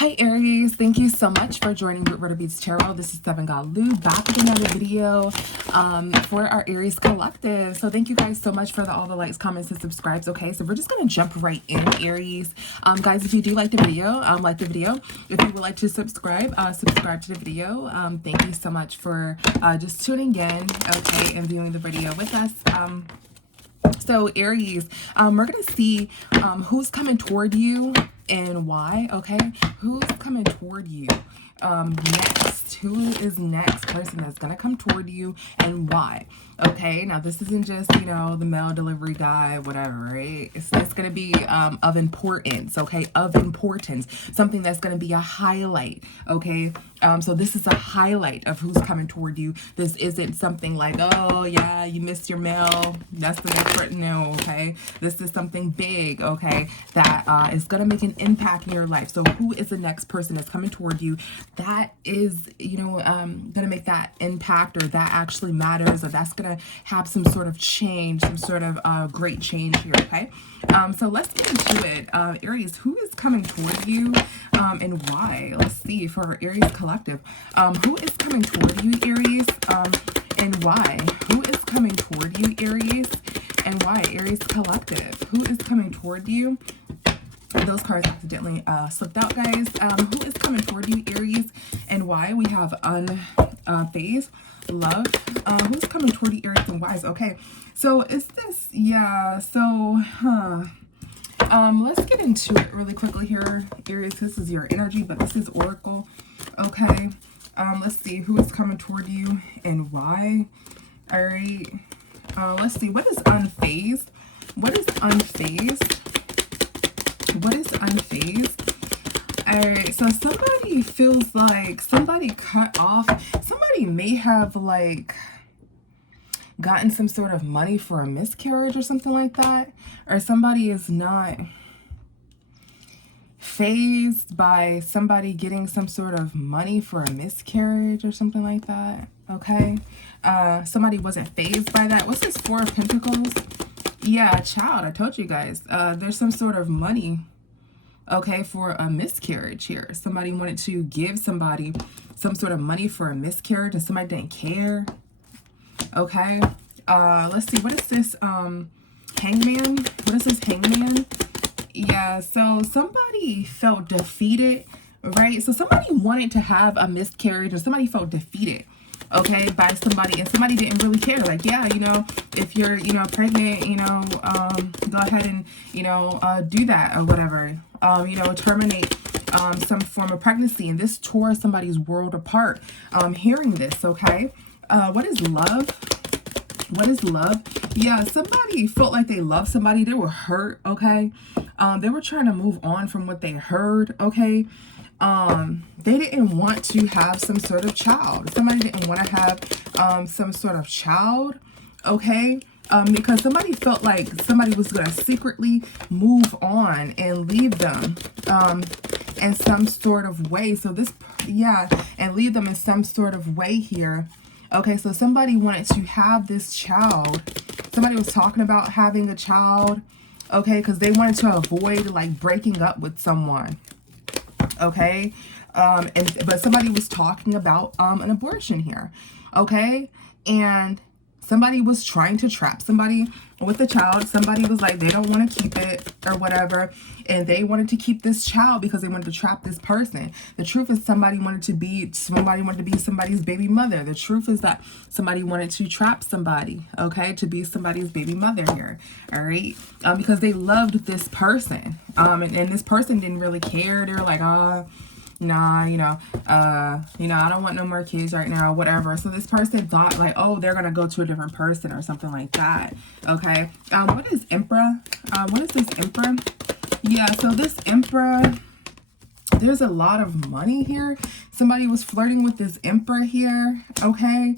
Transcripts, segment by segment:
Hi Aries, thank you so much for joining Root Rudder Beats Tarot. This is Seven God Lou back with another video for our Aries collective. So thank you guys so much for all the likes, comments, and subscribes. Okay, so we're just gonna jump right in, Aries. Guys, if you do like the video, like the video. If you would like to subscribe, subscribe to the video. Thank you so much for just tuning in, okay, and viewing the video with us. So Aries, we're gonna see who's coming toward you and why. Okay, who's coming toward you next? Who is next person that's gonna come toward you and why? Okay, now this isn't just, you know, the mail delivery guy, whatever, right? It's gonna be of importance, okay, of importance, something that's gonna be a highlight, okay? So this is a highlight of who's coming toward you. This isn't something like, oh yeah, you missed your mail, that's the next person. No, okay? This is something big, okay, that is gonna make an impact in your life. So who is the next person that's coming toward you that is, you know, gonna make that impact, or that actually matters, or that's gonna have some sort of change, some sort of great change here, okay? So let's get into it. Aries, who is coming toward you and why? Let's see for our Aries collective. Who is coming toward you, Aries, and why? Who is coming toward you, Aries, and why? Aries collective, who is coming toward you? Those cards accidentally slipped out, guys. Who is coming toward you, Aries, and why? We have unfazed love. Who's coming toward you, Aries, and why? Okay, so is this, yeah, so let's get into it really quickly here, Aries. This is your energy, but this is Oracle. Okay, let's see who is coming toward you and why. All right, let's see, what is unfazed? What is unfazed? What is unfazed? All right, so somebody feels like somebody cut off. Somebody may have like gotten some sort of money for a miscarriage or something like that. Or somebody is not fazed by somebody getting some sort of money for a miscarriage or something like that. Okay. Somebody wasn't fazed by that. What's this? Four of Pentacles? Yeah, child, I told you guys, there's some sort of money, okay, for a miscarriage here. Somebody wanted to give somebody some sort of money for a miscarriage and somebody didn't care, okay? Let's see, what is this, hangman? What is this hangman? Yeah, so somebody felt defeated, right? So somebody wanted to have a miscarriage, or somebody felt defeated, okay, by somebody, and somebody didn't really care. Like, yeah, you know, if you're, you know, pregnant, you know, go ahead and, you know, do that or whatever, you know, terminate some form of pregnancy. And this tore somebody's world apart. Hearing this, okay, what is love? What is love? Yeah, somebody felt like they loved somebody. They were hurt, okay? They were trying to move on from what they heard, okay? They didn't want to have some sort of child. Somebody didn't want to have some sort of child, okay? Because somebody felt like somebody was going to secretly move on and leave them in some sort of way. So this, yeah, and leave them in some sort of way here. Okay, so somebody wanted to have this child. Somebody was talking about having a child, okay, because they wanted to avoid like breaking up with someone. Okay, but somebody was talking about an abortion here, okay, and somebody was trying to trap somebody with a child. Somebody was like, they don't want to keep it or whatever, and they wanted to keep this child because they wanted to trap this person. The truth is somebody wanted to be somebody's baby mother. The truth is that somebody wanted to trap somebody, okay, to be somebody's baby mother here, all right, because they loved this person, and this person didn't really care. They were like, nah, you know, I don't want no more kids right now, whatever. So this person thought like, oh, they're gonna go to a different person or something like that. Okay. What is Emperor? What is this Emperor? Yeah, so this Emperor, there's a lot of money here. Somebody was flirting with this Emperor here. Okay.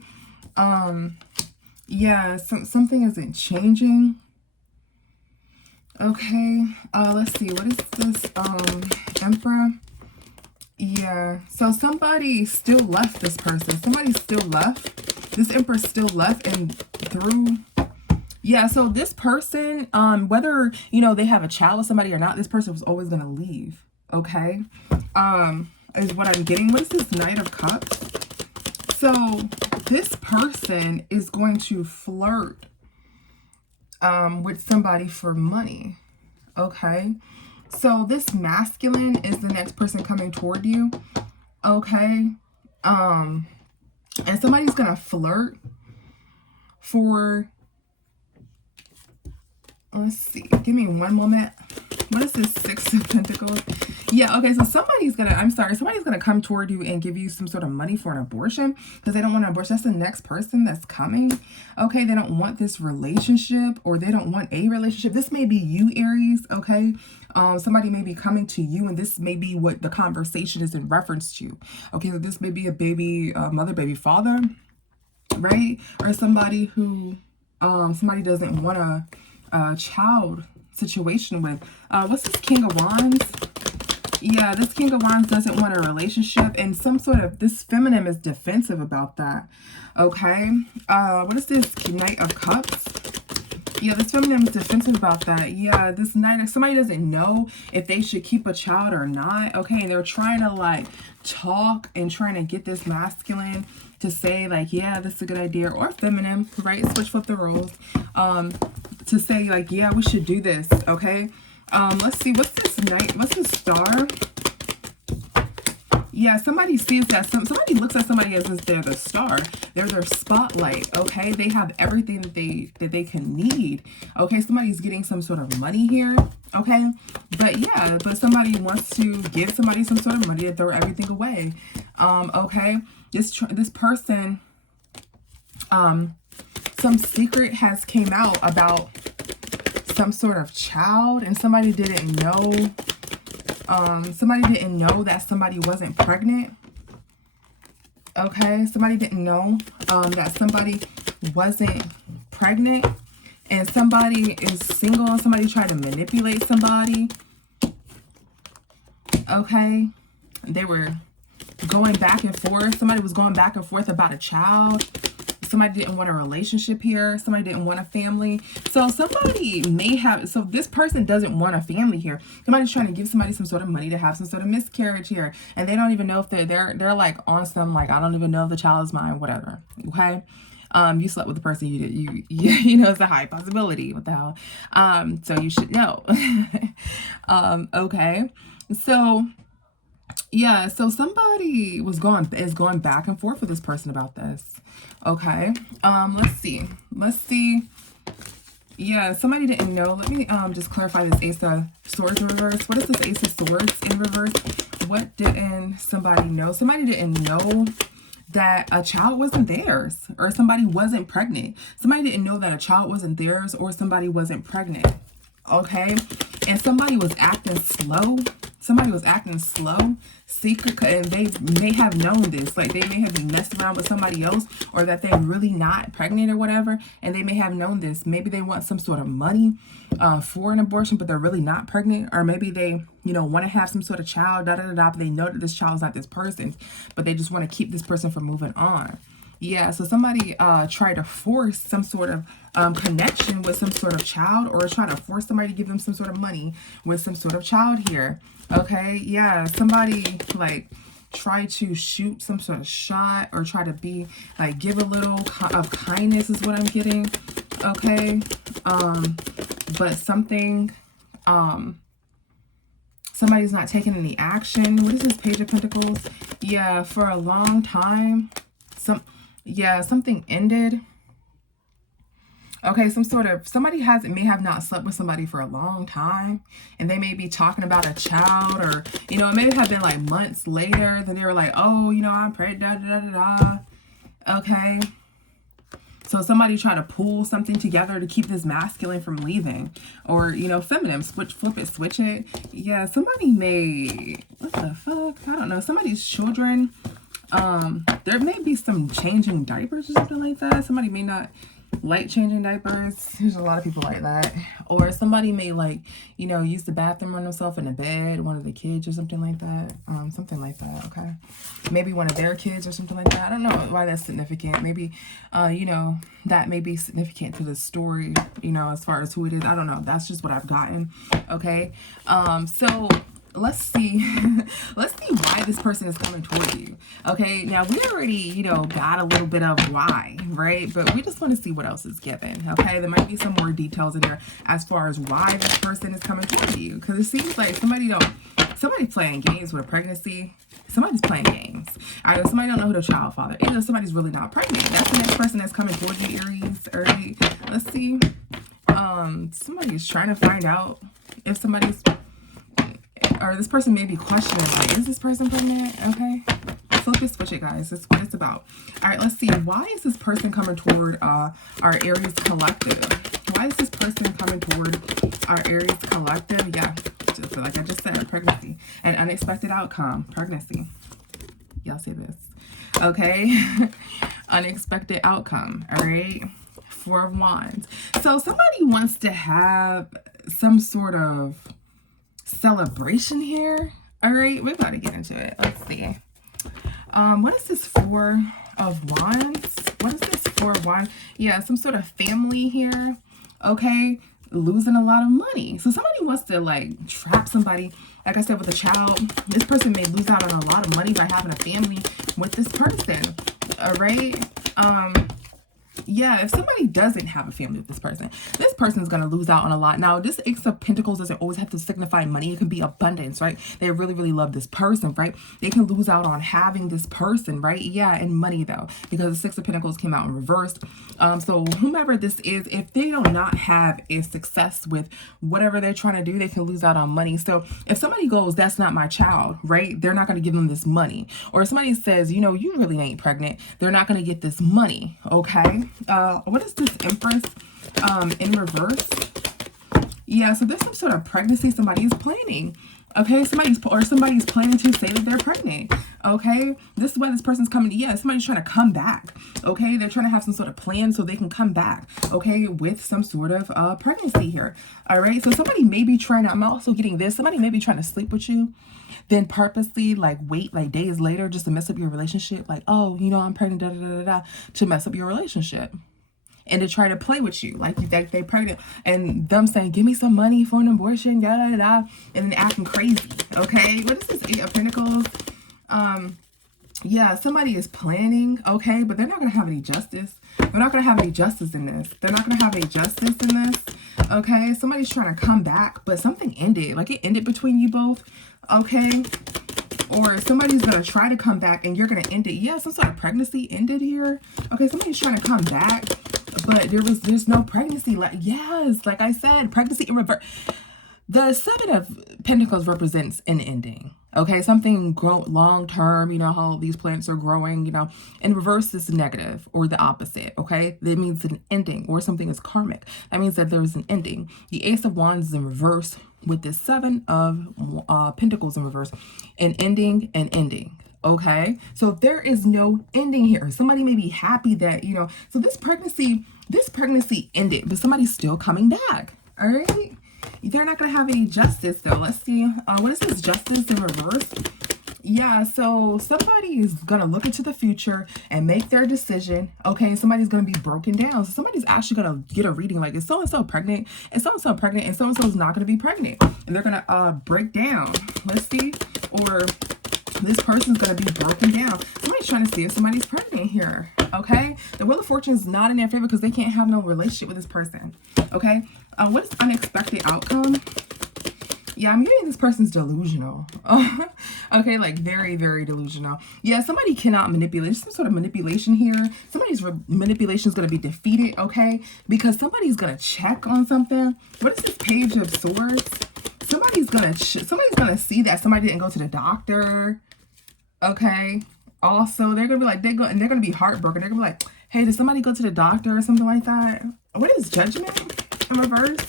Yeah, something isn't changing. Okay. Let's see, what is this Emperor? Yeah, so somebody still left this person. Somebody still left. This Emperor still left and through. Yeah, so this person, whether, you know, they have a child with somebody or not, this person was always going to leave. okay? Is what I'm getting. What is this Knight of Cups? So this person is going to flirt with somebody for money, okay? So this masculine is the next person coming toward you, okay? And somebody's gonna flirt for, let's see, give me one moment. What is this Six of Pentacles? Yeah, okay, so somebody's gonna come toward you and give you some sort of money for an abortion because they don't want an abortion. That's the next person that's coming. Okay, they don't want this relationship, or they don't want a relationship. This may be you, Aries, okay? Somebody may be coming to you, and this may be what the conversation is in reference to. Okay, so this may be a baby mother, baby father, right? Or somebody who somebody doesn't want a child situation with. What's this King of Wands? Yeah, this King of Wands doesn't want a relationship, and some sort of, this feminine is defensive about that, okay? What is this Knight of Cups? Yeah, this feminine is defensive about that. Yeah, this Knight, somebody doesn't know if they should keep a child or not, okay? And they're trying to, like, talk and trying to get this masculine to say, like, yeah, this is a good idea, or feminine, right? Flip the roles. To say, like, yeah, we should do this, okay? Let's see, what's this Knight? What's this Star? Yeah, somebody sees that. Somebody looks at somebody as if they're the star. They're their spotlight, okay? They have everything that they can need, okay? Somebody's getting some sort of money here, okay? But yeah, but somebody wants to give somebody some sort of money to throw everything away, okay? This person, some secret has came out about some sort of child, and somebody didn't know. Somebody didn't know that somebody wasn't pregnant. Okay, somebody didn't know that somebody wasn't pregnant, and somebody is single, and somebody tried to manipulate somebody. Okay, they were going back and forth. Somebody was going back and forth about a child. Somebody didn't want a relationship here. Somebody didn't want a family. So somebody may have, so this person doesn't want a family here. Somebody's trying to give somebody some sort of money to have some sort of miscarriage here. And they don't even know if they're like on some, like, I don't even know if the child is mine, whatever. Okay. You slept with the person you know, it's a high possibility. What the hell? So you should know. Okay. So yeah, so somebody is going back and forth with this person about this. Okay. Let's see. Yeah, somebody didn't know. Let me just clarify this Ace of Swords in reverse. What is this Ace of Swords in reverse? What didn't somebody know? Somebody didn't know that a child wasn't theirs, or somebody wasn't pregnant. Somebody didn't know that a child wasn't theirs, or somebody wasn't pregnant. Okay. And somebody was acting slow. Somebody was acting slow, secret, and they may have known this. Like, they may have been messing around with somebody else, or that they're really not pregnant or whatever, and they may have known this. Maybe they want some sort of money for an abortion, but they're really not pregnant. Or maybe they, you know, want to have some sort of child, but they know that this child is not this person, but they just want to keep this person from moving on. Yeah, so somebody tried to force some sort of connection with some sort of child, or try to force somebody to give them some sort of money with some sort of child here. Okay, yeah, somebody like try to shoot some sort of shot, or try to be like, give a little of kindness is what I'm getting. Okay, but something, somebody's not taking any action. What is this Page of Pentacles? Yeah, for a long time, something ended. Okay, somebody may have not slept with somebody for a long time, and they may be talking about a child, or, you know, it may have been like months later, then they were like, oh, you know, I'm pregnant, da, da, da, da. Okay. So somebody tried to pull something together to keep this masculine from leaving, or, you know, feminine, flip it, switch it. Yeah, somebody may, what the fuck? I don't know. Somebody's children, there may be some changing diapers or something like that. Somebody may not like changing diapers. There's a lot of people like that. Or somebody may, like, you know, use the bathroom on themselves in the bed, one of the kids or something like that. Something like that. Okay, maybe one of their kids or something like that. I don't know why that's significant. Maybe you know, that may be significant to the story, you know, as far as who it is. I don't know. That's just what I've gotten. Okay, so let's see. Let's see why this person is coming toward you. Okay, now we already, you know, got a little bit of why, right? But we just want to see what else is given. Okay, there might be some more details in there as far as why this person is coming toward you, because it seems like somebody's playing games with a pregnancy. Somebody's playing games. Either somebody don't know who the child father is, or somebody's really not pregnant. That's the next person that's coming towards you, Aries. All right, let's see. Somebody's trying to find out if somebody's, or this person may be questioning, like, is this person pregnant? Okay, flip it, switch it, guys. That's what it's about. All right, let's see. Why is this person coming toward our Aries collective? Why is this person coming toward our Aries collective? Yeah, just like I just said, pregnancy, an unexpected outcome, pregnancy. Y'all see this? Okay, unexpected outcome. All right. Four of Wands. So somebody wants to have some sort of celebration here. All right, we're about to get into it. Let's see. What is this Four of Wands? What is this Four of Wands? Yeah, some sort of family here. Okay, losing a lot of money. So somebody wants to like trap somebody. Like I said, with a child, this person may lose out on a lot of money by having a family with this person. All right. Yeah, if somebody doesn't have a family with this person's going to lose out on a lot. Now, this Ace of Pentacles doesn't always have to signify money. It can be abundance, right? They really, really love this person, right? They can lose out on having this person, right? Yeah, and money, though, because the Six of Pentacles came out in reversed. So whomever this is, if they do not have a success with whatever they're trying to do, they can lose out on money. So if somebody goes, that's not my child, right? They're not going to give them this money. Or if somebody says, you know, you really ain't pregnant, they're not going to get this money, okay? What is this Empress in reverse? Yeah, so there's some sort of pregnancy somebody is planning. Okay, somebody's planning to say that they're pregnant. Okay, this is why this person's coming. Yeah, somebody's trying to come back. Okay, they're trying to have some sort of plan so they can come back. Okay, with some sort of pregnancy here. All right, so somebody may be trying to, I'm also getting this, somebody may be trying to sleep with you, then purposely like wait like days later just to mess up your relationship. Like, oh, you know, I'm pregnant, da da da da, to mess up your relationship. And to try to play with you, like they pregnant, and them saying, give me some money for an abortion, da da da, and then acting crazy. Okay, what is this Eight of Pentacles? Yeah, somebody is planning, okay, but they're not gonna have any justice. They're not gonna have any justice in this. They're not gonna have any justice in this. Okay, somebody's trying to come back, but something ended, like it ended between you both. Okay, or somebody's gonna try to come back and you're gonna end it. Yeah, some sort of pregnancy ended here. Okay, somebody's trying to come back, but there's no pregnancy. Like, yes, like I said, pregnancy in reverse. The Seven of Pentacles represents an ending. Okay, something long term, you know how these planets are growing, you know. In reverse is negative or the opposite, okay? That means an ending or something is karmic. That means that there's an ending. The Ace of Wands is in reverse with the Seven of Pentacles in reverse. An ending and ending. Okay, so there is no ending here. Somebody may be happy that, you know, so this pregnancy ended, but somebody's still coming back. All right, they're not going to have any justice though. Let's see, what is this justice in reverse? Yeah, so somebody is going to look into the future and make their decision. Okay, somebody's going to be broken down. So somebody's actually going to get a reading like, is so-and-so pregnant? Is so-and-so pregnant? And so-and-so is not going to be pregnant. And they're going to break down. Let's see. Or this person's going to be broken down. Somebody's trying to see if somebody's pregnant here. Okay, the Wheel of Fortune is not in their favor because they can't have no relationship with this person. Okay, what is unexpected outcome? Yeah, I'm getting this person's delusional. Okay, like very, very delusional. Yeah, somebody cannot manipulate. There's some sort of manipulation here. Somebody's manipulation is going to be defeated, okay? Because somebody's going to check on something. What is this Page of Swords? Somebody's going to see that somebody didn't go to the doctor, okay? Also, they're going to be like, they're going to be heartbroken. They're going to be like, hey, did somebody go to the doctor or something like that? What is Judgment in reverse?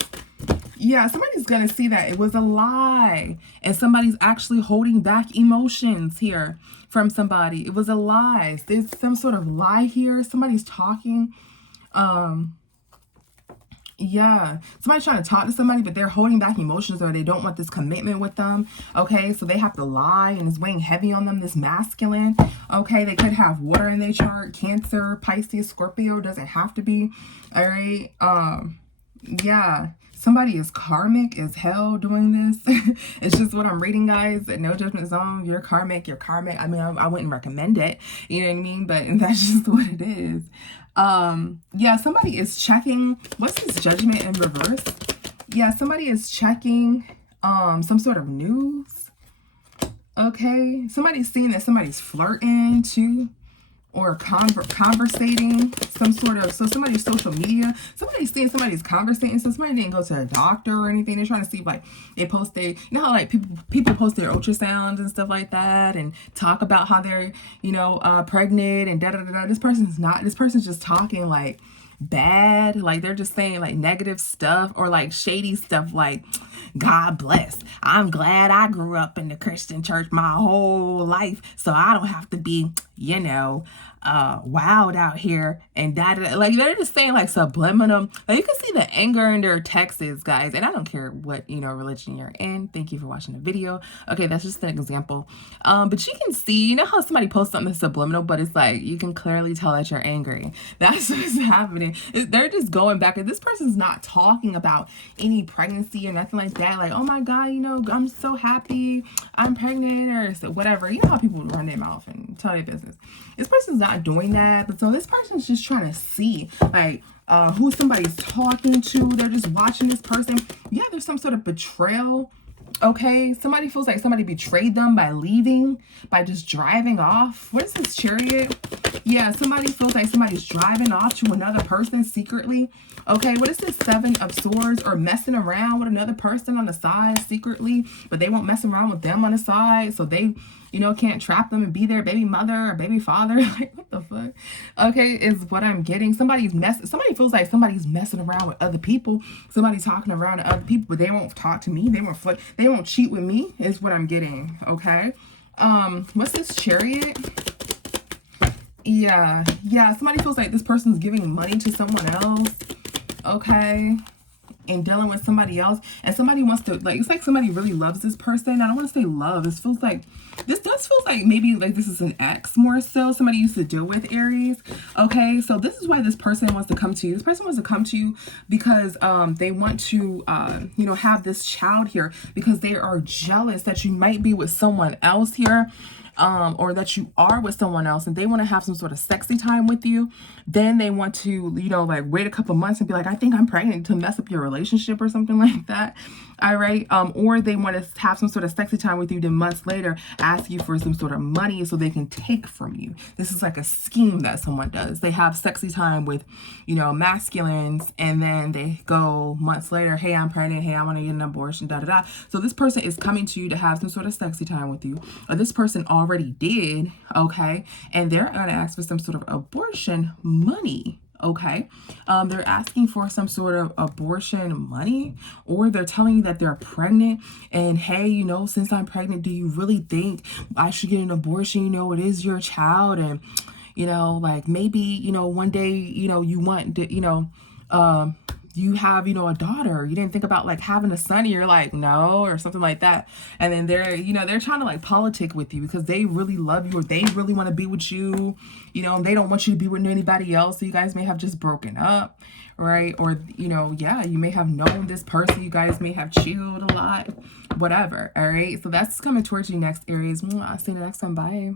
Yeah, somebody's going to see that it was a lie. And somebody's actually holding back emotions here from somebody. It was a lie. There's some sort of lie here. Somebody's talking. Yeah, somebody's trying to talk to somebody, but they're holding back emotions or they don't want this commitment with them. Okay, so they have to lie and it's weighing heavy on them, this masculine. Okay, they could have water in their chart, Cancer, Pisces, Scorpio, doesn't have to be. All right, Yeah, somebody is karmic as hell doing this. It's just what I'm reading, guys. No judgment zone. You're karmic. You're karmic. I mean, I wouldn't recommend it. You know what I mean? But that's just what it is. Yeah, somebody is checking. What's this judgment in reverse? Yeah, somebody is checking some sort of news. Okay, somebody's seeing that somebody's flirting too, or conversating some sort of, so somebody's social media, somebody's seeing somebody's conversating, so somebody didn't go to a doctor or anything. They're trying to see, like, they post their, you know how like people post their ultrasounds and stuff like that and talk about how they're, you know, pregnant and da da da da. This person's just talking like bad, like they're just saying like negative stuff or like shady stuff, like, God bless, I'm glad I grew up in the Christian church my whole life so I don't have to be, you know, wild out here and that. Like, they're just saying like subliminal, like, you can see the anger in their texts, guys. And I don't care what, you know, religion you're in. Thank you for watching the video. Okay, that's just an example. But you can see, you know how somebody posts something subliminal, but it's like you can clearly tell that you're angry. That's what's happening. They're just going back, and this person's not talking about any pregnancy or nothing like that. Like, oh my God, you know, I'm so happy I'm pregnant or so, whatever. You know how people run their mouth and tell their business. This person's not doing that, but so this person's just trying to see, like, who somebody's talking to. They're just watching this person. Yeah, there's some sort of betrayal. Okay, somebody feels like somebody betrayed them by leaving, by just driving off. What is this, Chariot? Yeah, somebody feels like somebody's driving off to another person secretly. Okay, what is this, Seven of Swords? Or messing around with another person on the side secretly, but they won't mess around with them on the side, so they, you know, can't trap them and be their baby mother or baby father. Like, what the fuck? Okay, is what I'm getting. Somebody feels like somebody's messing around with other people. Somebody talking around to other people, but they won't talk to me. They won't cheat with me, is what I'm getting. Okay. What's this, Chariot? Yeah, somebody feels like this person's giving money to someone else. Okay, and dealing with somebody else, and somebody wants to, like, it's like somebody really loves this person. I don't want to say love. This feels like, this does feel like maybe like this is an ex more so, somebody used to deal with, Aries. Okay, so this is why this person wants to come to you. This person wants to come to you because they want to you know, have this child here, because they are jealous that you might be with someone else here, or that you are with someone else, and they want to have some sort of sexy time with you. Then they want to, you know, like, wait a couple months and be like, I think I'm pregnant, to mess up your relationship or something like that. All right. Or they want to have some sort of sexy time with you, then months later ask you for some sort of money so they can take from you. This is like a scheme that someone does. They have sexy time with, you know, masculines, and then they go months later, hey, I'm pregnant, hey, I want to get an abortion, da da da. So this person is coming to you to have some sort of sexy time with you, or this person already did. Okay, and they're going to ask for some sort of abortion money. Okay, they're asking for some sort of abortion money, or they're telling you that they're pregnant, and hey, you know, since I'm pregnant, do you really think I should get an abortion? You know, it is your child, and, you know, like, maybe, you know, one day, you know, you want to, you know, you have, you know, a daughter, you didn't think about like having a son, and you're like, no, or something like that. And then they're, you know, they're trying to like politic with you because they really love you, or they really want to be with you, you know, and they don't want you to be with anybody else. So you guys may have just broken up, right? Or, you know, yeah, you may have known this person, you guys may have chilled a lot, whatever. All right, so that's coming towards you next, Aries. I'll see you next time. Bye.